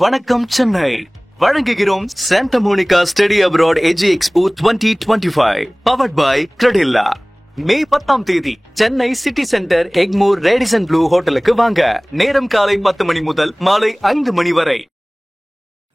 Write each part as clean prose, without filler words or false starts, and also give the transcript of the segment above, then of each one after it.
வணக்கம் சென்னை வழங்குகிறோம் Santa Monica study abroad எஜி expo 2025 powered by Credila. May 10ஆம் தேதி Chennai city centre Egmore Radisson Blu ஹோட்டலுக்கு வாங்க. நேரம் காலை 10 மணி முதல் மாலை 5 மணி வரை.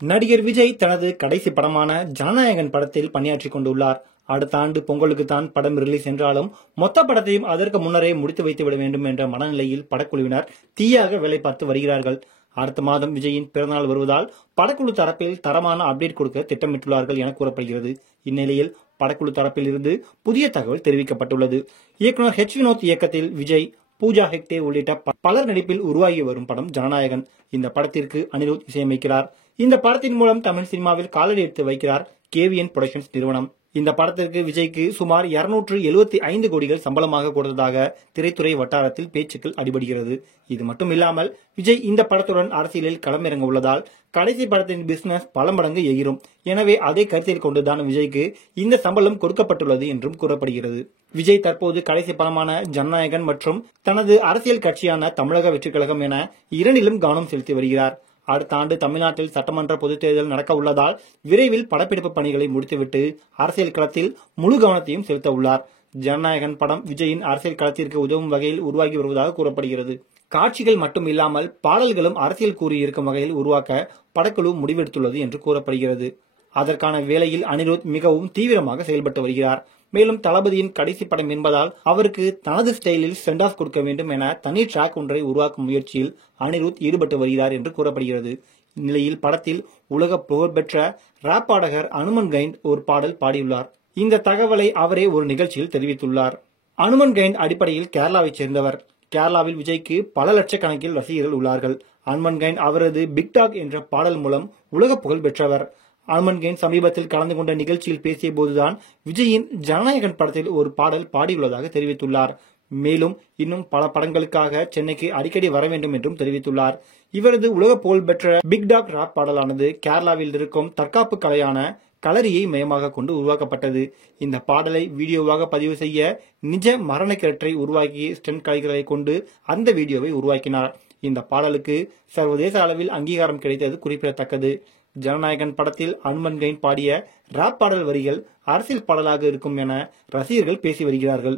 நடிகர் விஜய் தனது கடைசி படமான ஜனநாயகன் படத்தில் பணியாற்றிக் கொண்டுள்ளார். அடுத்த ஆண்டு பொங்கலுக்கு தான் படம் ரிலீஸ் என்றாலும் மொத்த படத்தையும் அதற்கு முன்னரே முடித்து வைத்து விட வேண்டும் என்ற மனநிலையில் படக்குழுவினர் தீயாக வேலை பார்த்து வருகிறார்கள். அடுத்த மாதம் விஜயின் பிறந்தநாள் வருவதால் படக்குழு தரப்பில் தரமான அப்டேட் கொடுக்க திட்டமிட்டுள்ளார்கள் என கூறப்படுகிறது. இந்நிலையில் படக்குழு தரப்பில் இருந்து புதிய தகவல் தெரிவிக்கப்பட்டுள்ளது. இயக்குனர் ஹெச் வினோத் இயக்கத்தில் விஜய், பூஜா ஹெக்டே உள்ளிட்ட பலர் நடிப்பில் உருவாகி வரும் படம் ஜனநாயகன். இந்த படத்திற்கு அனிருத் இசையமைக்கிறார். இந்த படத்தின் மூலம் தமிழ் சினிமாவில் காலடி எடுத்து வைக்கிறார் KVN புரொடக்ஷன்ஸ் நிறுவனம். இந்த படத்திற்கு விஜய்க்கு சுமார் 275 கோடிகள் சம்பளமாக கொடுத்ததாக திரைத்துறை வட்டாரத்தில் பேச்சுக்கள் அடிபடுகிறது. இது மட்டும் இல்லாமல் விஜய் இந்த படத்துடன் அரசியலில் களமிறங்க உள்ளதால் கடைசி படத்தின் பிசினஸ் பல மடங்கு எகிரும். எனவே அதை கருத்தில் கொண்டுதான் விஜய்க்கு இந்த சம்பளம் கொடுக்கப்பட்டுள்ளது என்றும் கூறப்படுகிறது. விஜய் தற்போது கடைசி படமான ஜனநாயகன் மற்றும் தனது அரசியல் கட்சியான தமிழக வெற்றிக் கழகம் என இரண்டிலும் கவனம் செலுத்தி வருகிறார். அடுத்த ஆண்டு தமிழ்நாட்டில் சட்டமன்ற பொதுத் தேர்தல் நடக்க உள்ளதால் விரைவில் படப்பிடிப்பு பணிகளை முடித்துவிட்டு அரசியல் களத்தில் முழு கவனத்தையும் செலுத்த உள்ளார். ஜனநாயகன் படம் விஜயின் அரசியல் களத்திற்கு உதவும் வகையில் உருவாகி வருவதாக கூறப்படுகிறது. காட்சிகள் மட்டும் இல்லாமல் பாடல்களும் அரசியல் கூறியிருக்கும் வகையில் உருவாக்க படக்குழு முடிவெடுத்துள்ளது என்று கூறப்படுகிறது. அதற்கான வேளையில் அனிருத் மிகவும் தீவிரமாக செயல்பட்டு வருகிறார். மேலும் தளபதியின் கடைசி படம் என்பதால் அவருக்கு தனது ஸ்டைலில் சென்ட் ஆஃப் கொடுக்க வேண்டும் என தனி ட்ராக் ஒன்றை உருவாக்கும் முயற்சியில் அனிருத் ஈடுபட்டு வருகிறார் என்று கூறப்படுகிறது. இந்நிலையில் படத்தில் உலக புகழ்பெற்ற ராப் பாடகர் அனுமன் கைண்ட் ஒரு பாடல் பாடியுள்ளார். இந்த தகவலை அவரே ஒரு நிகழ்ச்சியில் தெரிவித்துள்ளார். அனுமன் கைண்ட் அடிப்படையில் கேரளாவைச் சேர்ந்தவர். கேரளாவில் விஜய்க்கு பல லட்சக்கணக்கில் ரசிகர்கள் உள்ளார்கள். அனுமன் கைண்ட் அவரது பிக் டாக் என்ற பாடல் மூலம் உலக புகழ் பெற்றவர். அனுமன் கைண்ட் சமீபத்தில் கலந்து கொண்ட நிகழ்ச்சியில் பேசிய போதுதான் விஜயின் ஜனநாயகன் படத்தில் ஒரு பாடல் பாடியுள்ளதாக தெரிவித்துள்ளார். மேலும் இன்னும் பல படங்களுக்காக சென்னைக்கு அடிக்கடி வர வேண்டும் என்றும் தெரிவித்துள்ளார். இவரது உலக புகழ் பெற்ற பிக் டாக் ராப் பாடலானது கேரளாவில் இருக்கும் தற்காப்பு கலையான களரியை மையமாக கொண்டு உருவாக்கப்பட்டது. இந்த பாடலை வீடியோவாக பதிவு செய்ய நிஜ மரண கிரட்டை உருவாக்கி ஸ்டென்ட் கலைகளை கொண்டு அந்த வீடியோவை உருவாக்கினார். இந்த பாடலுக்கு சர்வதேச அளவில் அங்கீகாரம் கிடைத்தது குறிப்பிடத்தக்கது. ஜனநாயகன் படத்தில் அனுமன் கைண்ட் பாடிய ராப் பாடல் வரிகள் அரசியல் பாடலாக இருக்கும் என ரசிகர்கள் பேசி வருகிறார்கள்.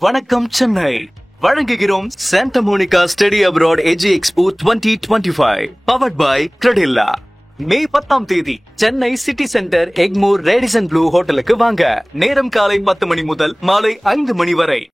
வணக்கம் சென்னை வழங்குகிறோம் சாண்டா மோனிகா ஸ்டடி அப்ராட் எஜி expo 2025 powered by Credila. May 10ஆம் தேதி Chennai city centre Egmore Radisson Blu ஹோட்டலுக்கு வாங்க. நேரம் காலை 10 மணி முதல் மாலை 5 மணி வரை.